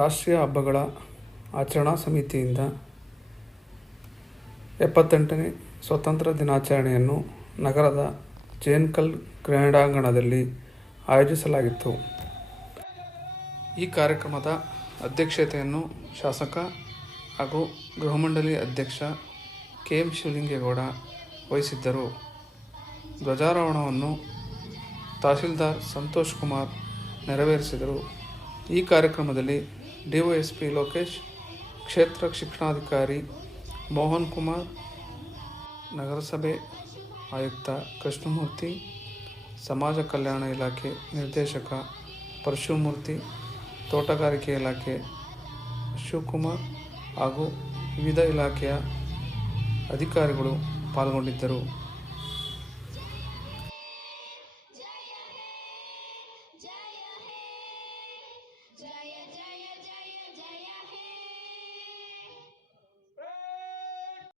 ರಾಷ್ಟ್ರೀಯ ಹಬ್ಬಗಳ ಆಚರಣಾ ಸಮಿತಿಯಿಂದ ಎಪ್ಪತ್ತೆಂಟನೇ ಸ್ವಾತಂತ್ರ್ಯ ದಿನಾಚರಣೆಯನ್ನು ನಗರದ ಜೇನ್ಕಲ್ ಕ್ರೀಡಾಂಗಣದಲ್ಲಿ ಆಯೋಜಿಸಲಾಗಿತ್ತು. ಈ ಕಾರ್ಯಕ್ರಮದ ಅಧ್ಯಕ್ಷತೆಯನ್ನು ಶಾಸಕ ಹಾಗೂ ಗೃಹಮಂಡಳಿ ಅಧ್ಯಕ್ಷ ಕೆ ಎಂ ಶಿವಲಿಂಗೇಗೌಡ ವಹಿಸಿದ್ದರು. ಧ್ವಜಾರೋಹಣವನ್ನು ತಹಸೀಲ್ದಾರ್ ಸಂತೋಷ್ ಕುಮಾರ್ ನೆರವೇರಿಸಿದರು. ಈ ಕಾರ್ಯಕ್ರಮದಲ್ಲಿ ಡಿವೈಎಸ್ಪಿ ಲೋಕೇಶ್, ಕ್ಷೇತ್ರ ಶಿಕ್ಷಣಾಧಿಕಾರಿ ಮೋಹನ್ ಕುಮಾರ್, ನಗರಸಭೆ ಆಯುಕ್ತ ಕೃಷ್ಣಮೂರ್ತಿ, ಸಮಾಜ ಕಲ್ಯಾಣ ಇಲಾಖೆ ನಿರ್ದೇಶಕ ಪರಶುಮೂರ್ತಿ, ತೋಟಗಾರಿಕೆ ಇಲಾಖೆ ಶಿವಕುಮಾರ್ ಹಾಗೂ ವಿವಿಧ ಇಲಾಖೆಯ ಅಧಿಕಾರಿಗಳು ಪಾಲ್ಗೊಂಡಿದ್ದರು.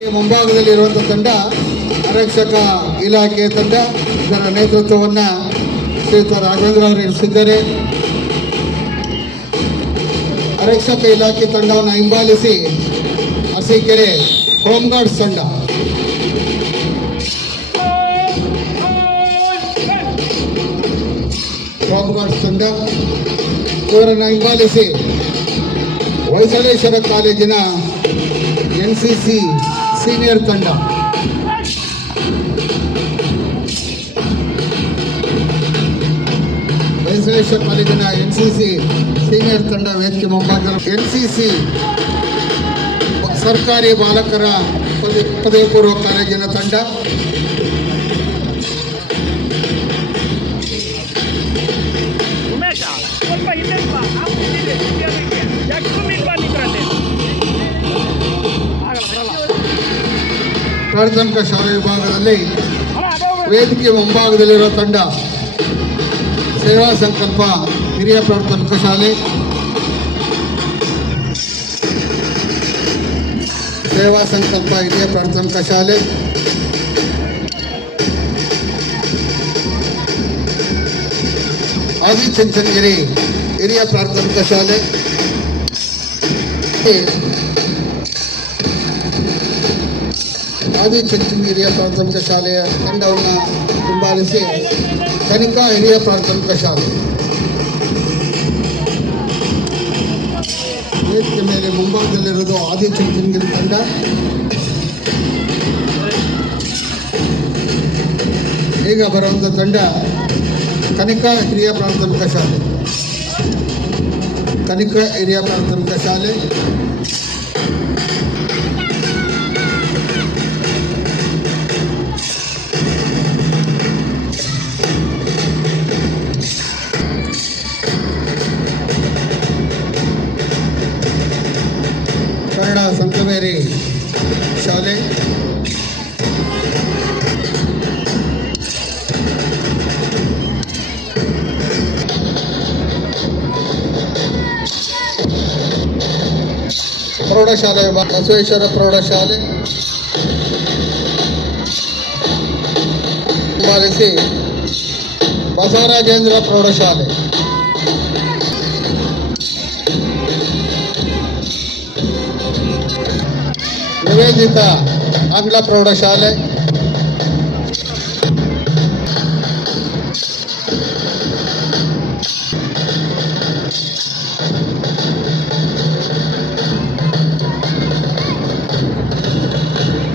ಮುಂಭಾಗದಲ್ಲಿರುವಂತಹ ತಂಡ ರಕ್ಷಕ ಇಲಾಖೆ ತಂಡ. ಇದರ ನೇತೃತ್ವವನ್ನ ಶ್ರೀಯುತ ರಾಘವೇಂದ್ರ ಅವರು ಇರಿಸಿದ್ದಾರೆ. ರಕ್ಷಕ ಇಲಾಖೆ ತಂಡವನ್ನು ಹಿಂಬಾಲಿಸಿ ಅರಸೀಕೆರೆ ಹೋಮ್ ಗಾರ್ಡ್ಸ್ ತಂಡ. ಹೋಮ್ ಗಾರ್ಡ್ಸ್ ತಂಡ ಇವರನ್ನು ಹಿಂಬಾಲಿಸಿ ಹೊಯ್ಸಳೇಶ್ವರ ಕಾಲೇಜಿನ ಎನ್ ಸಿ ಸಿ ಸೀನಿಯರ್ ತಂಡ. ಹೊಯ್ಸಳೇಶ್ವರ ಕಾಲೇಜಿನ ಎನ್ ಸಿ ಸಿ ಸೀನಿಯರ್ ತಂಡ ವೇದಿಕೆ ಮುಂಭಾಗದಲ್ಲಿ ಎನ್ ಸಿ ಸಿ ಸರ್ಕಾರಿ ಬಾಲಕರ ಪದವಿ ಪೂರ್ವ ಕಾಲೇಜಿನ ತಂಡ. ಪ್ರಾಥಮಿಕ ಶಾಲಾ ವಿಭಾಗದಲ್ಲಿ ಅಲ್ಲ ಅದೇ ಹೋಗ್ಬೇಕು. ವೇದಿಕೆ ಮುಂಭಾಗದಲ್ಲಿರುವ ತಂಡ ಸೇವಾ ಸಂಕಲ್ಪ ಹಿರಿಯ ಪ್ರಾಥಮಿಕ ಶಾಲೆ ಸೇವಾ ಸಂಕಲ್ಪ ಹಿರಿಯ ಪ್ರಾಥಮಿಕ ಶಾಲೆ ಆದಿಚುಂಚನಗಿರಿ ಹಿರಿಯ ಪ್ರಾಥಮಿಕ ಶಾಲೆ ಆದಿಚುಂಚನಗಿರಿ ಹಿರಿಯ ಪ್ರಾಥಮಿಕ ಶಾಲೆಯ ತಂಡವನ್ನು ಹಿಂಬಾಲಿಸಿ ಕನಿಕಾ ಹಿರಿಯ ಪ್ರಾಥಮಿಕ ಶಾಲೆ. ವೇದಿಕೆ ಮೇಲೆ ಮುಂಭಾಗದಲ್ಲಿರುವುದು ಆದಿಚುಂಚನಗಿರಿ ತಂಡ. ಈಗ ಬರುವಂಥ ತಂಡ ಕನಿಕಾ ಹಿರಿಯ ಪ್ರಾಥಮಿಕ ಶಾಲೆ. ಕನಿಕಾ ಹಿರಿಯ ಪ್ರಾಥಮಿಕ ಶಾಲೆ. ಪ್ರೌಢಶಾಲೆ ವಿಭಾಗ ಬಸವೇಶ್ವರ ಪ್ರೌಢಶಾಲೆ ಪಾಲಿಸಿ ಬಸವರಾಜೇಂದ್ರ ಪ್ರೌಢಶಾಲೆ. ನಿವೇದಿತ ಆಂಗ್ಲ ಪ್ರೌಢಶಾಲೆ.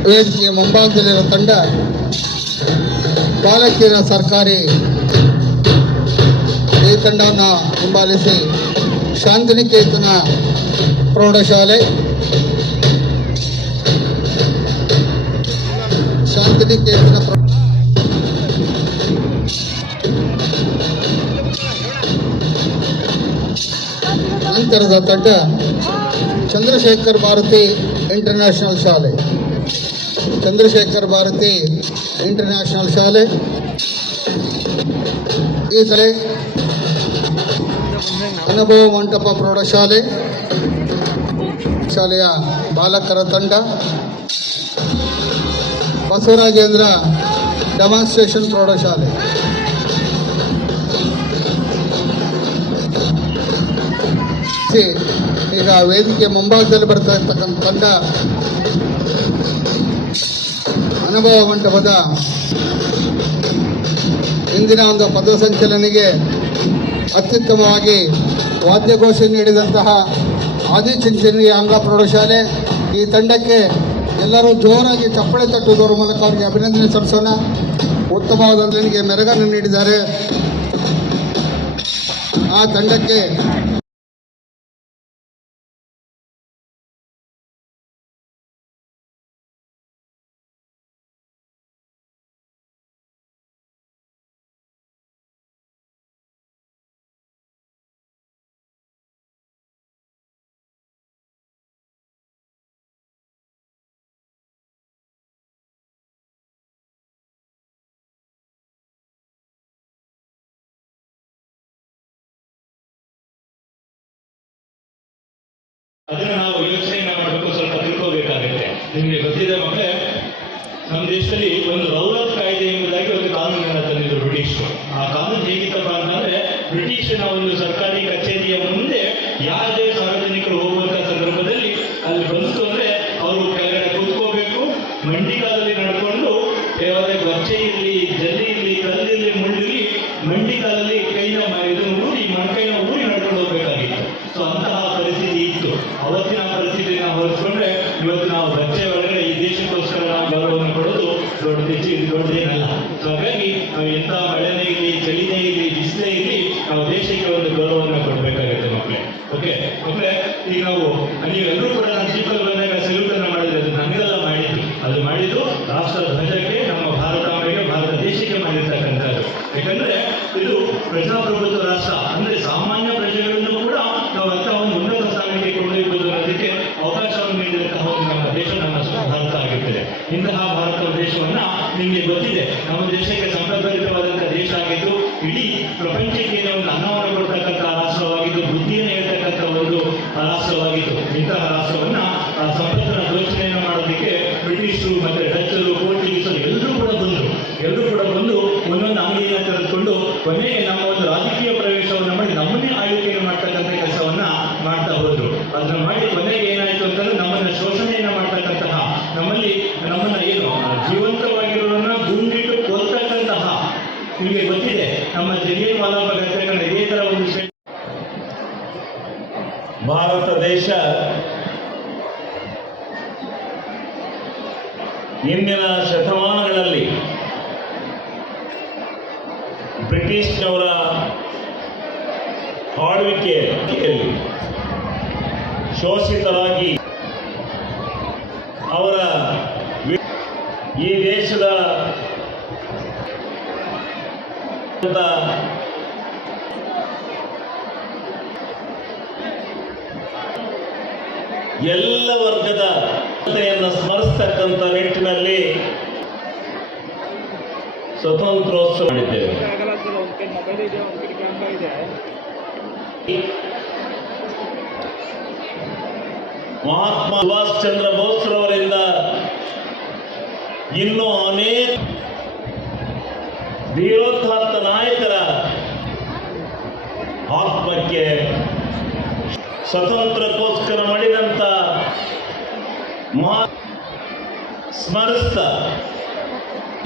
ವೇದಿಕೆಯ ಮುಂಭಾಗದಲ್ಲಿರೋ ತಂಡ ತಾಲೂಕಿನ ಸರ್ಕಾರಿ ಈ ತಂಡವನ್ನು ಹಿಂಬಾಲಿಸಿ ಶಾಂತಿನಿಕೇತನ ಪ್ರೌಢಶಾಲೆ, ಶಾಂತಿನಿಕೇತನ ಪ್ರೌಢ ನಂತರದ ತಂಡ ಚಂದ್ರಶೇಖರ್ ಭಾರತಿ ಇಂಟರ್ನ್ಯಾಷನಲ್ ಶಾಲೆ. ಚಂದ್ರಶೇಖರ್ ಭಾರತಿ ಇಂಟರ್ನ್ಯಾಷನಲ್ ಶಾಲೆ. ಈ ಶಾಲೆ ಅನುಭವ ಮಂಟಪ ಪ್ರೌಢಶಾಲೆ, ಶಾಲೆಯ ಬಾಲಕರ ತಂಡ. ಬಸವರಾಜೇಂದ್ರ ಡೆಮಾನ್ಸ್ಟ್ರೇಷನ್ ಪ್ರೌಢಶಾಲೆ. ಈಗ ವೇದಿಕೆ ಮುಂಭಾಗದಲ್ಲಿ ಬರ್ತಾ ಇರ್ತಕ್ಕಂಥ ತಂಡ ಅನುಭವ ಮಂಟಪದ ಇಂದಿನ ಒಂದು ಪಥಸಂಚಲನೆಗೆ ಅತ್ಯುತ್ತಮವಾಗಿ ವಾದ್ಯಘೋಷ ನೀಡಿದಂತಹ ಆದಿಚುಂಚನಗಿರಿ ಅಂಗ ಪ್ರೌಢಶಾಲೆ ಈ ತಂಡಕ್ಕೆ ಎಲ್ಲರೂ ಜೋರಾಗಿ ಚಪ್ಪಳೆ ತಟ್ಟುವುದರ ಮೂಲಕ ಅವರಿಗೆ ಅಭಿನಂದನೆ ಸಲ್ಲಿಸೋಣ. ಉತ್ತಮವಾದ ನನಗೆ ಮೆರಗನ್ನು ನೀಡಿದ್ದಾರೆ. ಆ ತಂಡಕ್ಕೆ ಅದನ್ನ ನಾವು ಯೋಚನೆ ಮಾಡಬೇಕು ಸ್ವಲ್ಪ ತಿಳ್ಕೊಬೇಕಾಗುತ್ತೆ. ನಿಮಗೆ ಗೊತ್ತಿದೆ ಮಕ್ಕಳೇ, ನಮ್ಮ ದೇಶದಲ್ಲಿ ಒಂದು ರೌಲತ್ ಕಾಯ್ದೆ ಎಂಬುದಾಗಿ ಒಂದು ಕಾನೂನನ್ನು ತಂದಿದ್ರು ಬ್ರಿಟಿಷರು. ಆ ಕಾನೂನು ಹೇಗಿತ್ತಪ್ಪ ಅಂತಂದ್ರೆ ಬ್ರಿಟಿಷನ ಒಂದು ಸರ್ಕಾರಿ ಕಚೇರಿಯ ಮುಂದೆ ಯಾವುದೇ ಸಾರ್ವಜನಿಕರು ಹೋಗುವಂತ ಸಂದರ್ಭದಲ್ಲಿ ಅಲ್ಲಿ ಬಂತು ಅಂದ್ರೆ ಅವರು ಕೆಳಗಡೆ ಕೂತ್ಕೋಬೇಕು, ಮಂಡಿಗಾಲಲ್ಲಿ ನಡ್ಕೊಂಡು ಇರಲಿ, ಜಲ್ಲಿ ಇರಲಿ ಕಲ್ಲಿರಲಿ ಮುಳ್ಳಿರಲಿ ಮಂಡಿಗಾಲಲ್ಲಿ ಕೈನ ಈಗ ನಾವು ನೀವೆಲ್ಲರೂ ಕೂಡ ನಮ್ಮ ದೀಪಲ್ ಬಂದಾಗ ಸಲ್ಯೂಟ್ ಅನ್ನು ಮಾಡಿದ್ರೆ ಅದು ನಮಗೆಲ್ಲ ಮಾಡಿದ್ದು. ಅದು ಮಾಡಿದ್ದು ರಾಷ್ಟ್ರ ಧ್ವಜಕ್ಕೆ ನಮ್ಮ ಭಾರತ ಮೇಲೆ ಭಾರತ ದೇಶಕ್ಕೆ ಮಾಡಿರ್ತಕ್ಕಂಥದ್ದು. ಯಾಕಂದ್ರೆ ಇದು ಪ್ರಜಾಪ್ರಭುತ್ವ ರಾಷ್ಟ್ರ. ಅಂದ್ರೆ ಸಾಮಾನ್ಯ ಪ್ರಜೆಗಳನ್ನು ಕೂಡ ನಾವು ಅಂತ ಒಂದು ಉನ್ನತ ಸ್ಥಾನಕ್ಕೆ ಕೊಂಡೊಯ್ಯುವುದು ಅನ್ನೋದಕ್ಕೆ ಅವಕಾಶವನ್ನು ನೀಡಿದಂತಹ ಒಂದು ನಮ್ಮ ದೇಶ, ನಮ್ಮ ಭಾರತ ಆಗಿರ್ತದೆ. ಇಂತಹ ಭಾರತ ದೇಶವನ್ನ ನಿಮಗೆ ಗೊತ್ತಿದೆ. ನಮ್ಮ ದೇಶಕ್ಕೆ ಸಂಪದ್ಭರಿತವಾದಂತಹ ದೇಶ ಆಗಿದ್ದು, ಇಡೀ ಪ್ರಪಂಚಕ್ಕೆ ಒಂದು ಅನ್ನವನ್ನು ಕೊಡ್ತಕ್ಕಂಥ ರಾಷ್ಟ್ರವಾಗಿದ್ದು, ಬುದ್ಧಿಯನ್ನು ಒಂದು ರಾಷ್ಟ್ರವಾಗಿತ್ತು ಇಂತಹ ರಾಷ್ಟ್ರವನ್ನ ಸಂಪತ್ತಿನ ದೋಚನೆಯನ್ನು ಮಾಡೋದಕ್ಕೆ ಬ್ರಿಟಿಷರು ಮತ್ತೆ ಡಚ್ಚರು, ಪೋರ್ಚುಗೀಸರು ಎಲ್ಲರೂ ಕೂಡ ಬಂದರು. ಎಲ್ಲರೂ ಕೂಡ ಬಂದು ಒಂದೊಂದು ಅಂಗಡಿಯನ್ನು ತೆಗೆದುಕೊಂಡು ಕೊನೆಗೆ ನಮ್ಮ ಒಂದು ರಾಜಕೀಯ ಪ್ರವೇಶವನ್ನು ಮಾಡಿ ನಮ್ಮನ್ನೇ ಆಳ್ವಿಕೆಯನ್ನು ಮಾಡ್ತಕ್ಕಂಥ ಕೆಲಸವನ್ನ ಮಾಡ್ತಾ ಹೋದ್ರು. ಅದನ್ನ ಮಾಡಿ ಕೊನೆಗೆ ಏನಾಯ್ತು ಅಂತಂದ್ರೆ ನಮ್ಮನ್ನ ಶೋಷಣೆಯನ್ನ ಮಾಡ್ತಕ್ಕಂತಹ, ನಮ್ಮಲ್ಲಿ ನಮ್ಮನ್ನ ಏನು ಜೀವಂತವಾಗಿರೋದನ್ನ ಗುಂಡಿಟ್ಟು ಕೊಲ್ತಕ್ಕಂತಹ. ನಿಮಗೆ ಗೊತ್ತಿದೆ, ನಮ್ಮ ವಾಲಾಬ ಹತ್ಯಾಕಾಂಡ ಇದೇ ತರ ಒಂದು ಭಾರತ ದೇಶ ಇಂದಿನ ಶತಮಾನಗಳಲ್ಲಿ ಬ್ರಿಟಿಷ್ನವರ ಆಳ್ವಿಕೆಯಲ್ಲಿ ಶೋಷಿತರಾಗಿ ಅವರ ಈ ದೇಶದ ಎಲ್ಲ ವರ್ಗದ ಸ್ಮರಿಸ್ತಕ್ಕಂಥ ನಿಟ್ಟಿನಲ್ಲಿ ಸ್ವತಂತ್ರೋತ್ಸವ ಮಾಡಿದ್ದೇವೆ. ಮಹಾತ್ಮ ಸುಭಾಷ್ ಚಂದ್ರ ಬೋಸ್ರವರಿಂದ ಇನ್ನೂ ಅನೇಕ ಧೀರೋತ್ಥಾತ ನಾಯಕರ ಆತ್ಮಕ್ಕೆ ಸ್ವತಂತ್ರಕ್ಕೋಸ್ಕರ ಮಾಡಿದಂತ ಮಹಾ ಸ್ಮರಿಸ್ತಾ.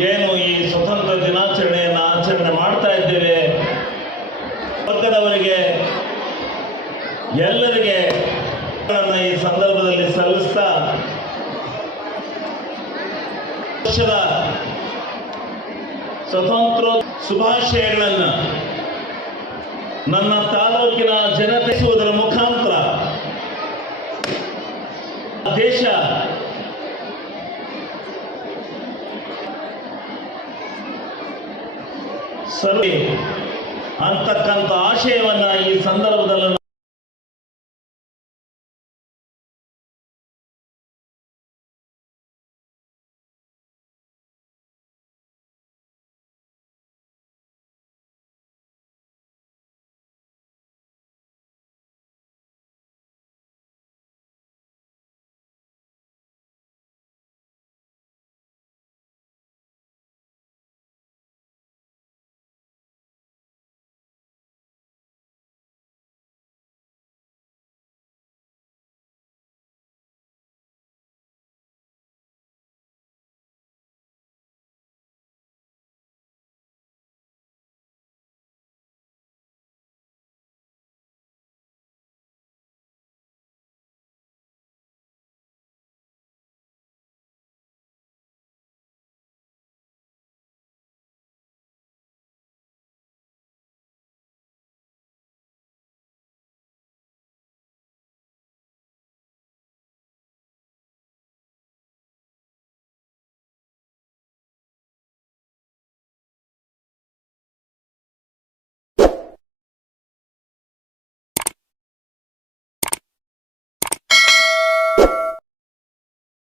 ಏನು ಈ ಸ್ವತಂತ್ರ ದಿನಾಚರಣೆಯನ್ನು ಆಚರಣೆ ಮಾಡ್ತಾ ಇದ್ದೇವೆ ವರ್ಗದವರಿಗೆ ಎಲ್ಲರಿಗೆ ಈ ಸಂದರ್ಭದಲ್ಲಿ ಸಲ್ಲಿಸ್ತಾ. ವರ್ಷದ ಸ್ವತಂತ್ರ ಶುಭಾಶಯಗಳನ್ನು ನನ್ನ ತಾಲೂಕಿನ ಜನತೆಸುವುದರ ದೇಶ ಸರಿ ಅಂತಕ್ಕಂಥ ಆಶಯವನ್ನ ಈ ಸಂದರ್ಭದಲ್ಲಿ